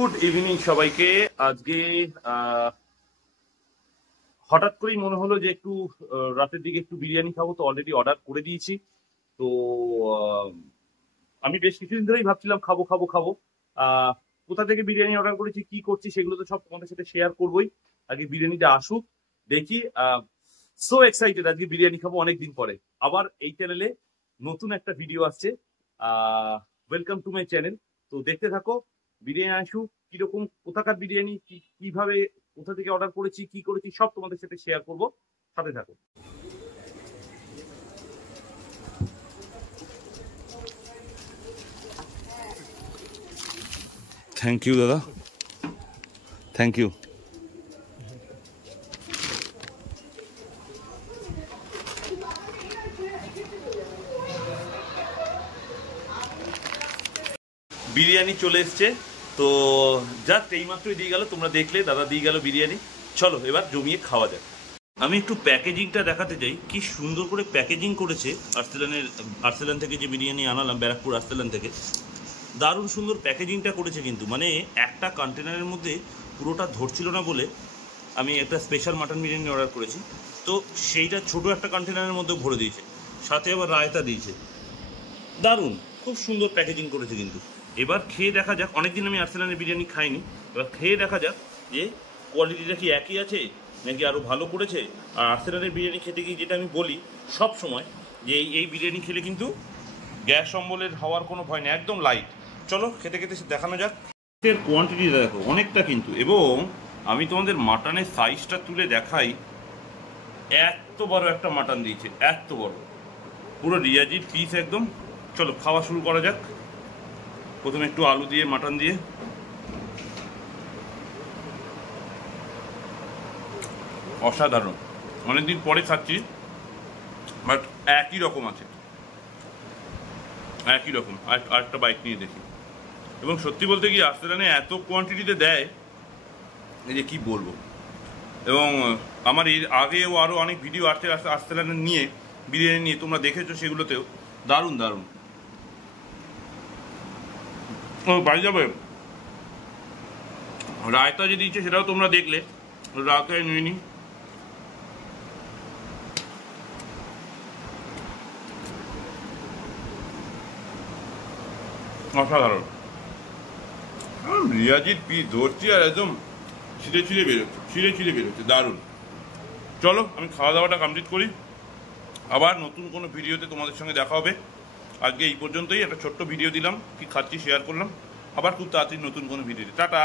Good evening সবাইকে। আজকে হঠাৎ করেই মনে হলো যে একটু রাতের দিকে একটু বিরিয়ানি খাবো, তো অলরেডি অর্ডার করে দিয়েছি। তো আহ, আমি বেশ কিছুদিন ধরেই ভাবছিলাম খাবো খাবো খাবো। আহ, কোথা থেকে বিরিয়ানি অর্ডার করেছি, কি করছি, সেগুলো তো সব তোমাদের সাথে শেয়ার করবোই। আগে বিরিয়ানিটা আসুক, দেখি। সো এক্সাইটেড, আজকে বিরিয়ানি খাবো অনেকদিন পরে। আবার এই চ্যানেলে নতুন একটা ভিডিও আসছে। Welcome to my channel. তো দেখতে থাকো, বিরিয়ানি আসুক, কিরকম কোথাকার বিরিয়ানি, কিভাবে কোথা থেকে অর্ডার করেছি, কি করেছি, সব তোমাদের সাথে শেয়ার করবো। সাথে থাকো। থ্যাংক ইউ দাদা, থ্যাংক ইউ। বিরিয়ানি চলে এসছে। তো জাস্ট এইমাত্রই দিয়ে গেল, তোমরা দেখলে দাদা দিয়ে গেল বিরিয়ানি। চলো এবার জমিয়ে খাওয়া যাক। আমি একটু প্যাকেজিংটা দেখাতে চাই, কি সুন্দর করে প্যাকেজিং করেছে আর্সেলান থেকে যে বিরিয়ানি আনালাম, ব্যারাকপুর আর্সেলান থেকে। দারুণ সুন্দর প্যাকেজিংটা করেছে, কিন্তু মানে একটা কন্টেনারের মধ্যে পুরোটা ধরছিল না বলে আমি একটা স্পেশাল মাটন বিরিয়ানি অর্ডার করেছি। তো সেইটা ছোট একটা কন্টেনারের মধ্যে ভরে দিয়েছে, সাথে আবার রায়তা দিয়েছে। দারুণ, খুব সুন্দর প্যাকেজিং করেছে কিন্তু। এবার খেয়ে দেখা যাক, অনেকদিন আমি আর্সেলানের বিরিয়ানি খাইনি, এবার খেয়ে দেখা যাক যে কোয়ালিটিটা কি একই আছে নাকি আরও ভালো করেছে। আর আর্সেলানের বিরিয়ানি খেতে গিয়ে যেটা আমি বলি সব সময়, যে এই বিরিয়ানি খেলে কিন্তু গ্যাস অম্বলের হওয়ার কোনো ভয় নেই, একদম লাইট। চলো খেতে খেতে দেখানো যাক। এর কোয়ান্টিটিটা দেখো অনেকটা কিন্তু, এবং আমি তোমাদের মাটনের সাইজটা তুলে দেখাই। এত বড় একটা মাটন দিয়েছে, এত বড়, পুরো রিয়াজির পিস একদম। চলো খাওয়া শুরু করা যাক। প্রথমে একটু আলু দিয়ে, মাটন দিয়ে। অসাধারণ, অনেকদিন পরে খাচ্ছি, বাট একই রকম আছে, একই রকম। আরেকটা বাইক নিয়ে দেখি। এবং সত্যি বলতে কি, আর্সেলানে এত কোয়ান্টিটিতে দেয় যে কি বলবো। এবং আমার এর আগেও আরও অনেক ভিডিও আছে আর্সেলানে নিয়ে, বিরিয়ানি নিয়ে, তোমরা দেখেছো সেগুলোতেও। দারুণ দারুণ। ও বাড়ি যাবে, রায়তা যে দিয়েছে সেটাও তোমরা দেখলে, রায়তায় নিয়ে নি। অসাধারণ। রিয়াজির পিস ধরছি আর একদম ছিঁড়ে ছিঁড়ে বেরোচ্ছে, ছিঁড়ে ছিঁড়ে বেরোচ্ছে, দারুণ। চলো আমি খাওয়া দাওয়াটা কমপ্লিট করি, আবার নতুন কোনো ভিডিওতে তোমাদের সঙ্গে দেখা হবে। আজকে এই পর্যন্তই, একটা ছোট্ট ভিডিও দিলাম, কি খাচ্ছি শেয়ার করলাম। আবার খুব তাড়াতাড়ি নতুন কোনো ভিডিওতে। টাটা।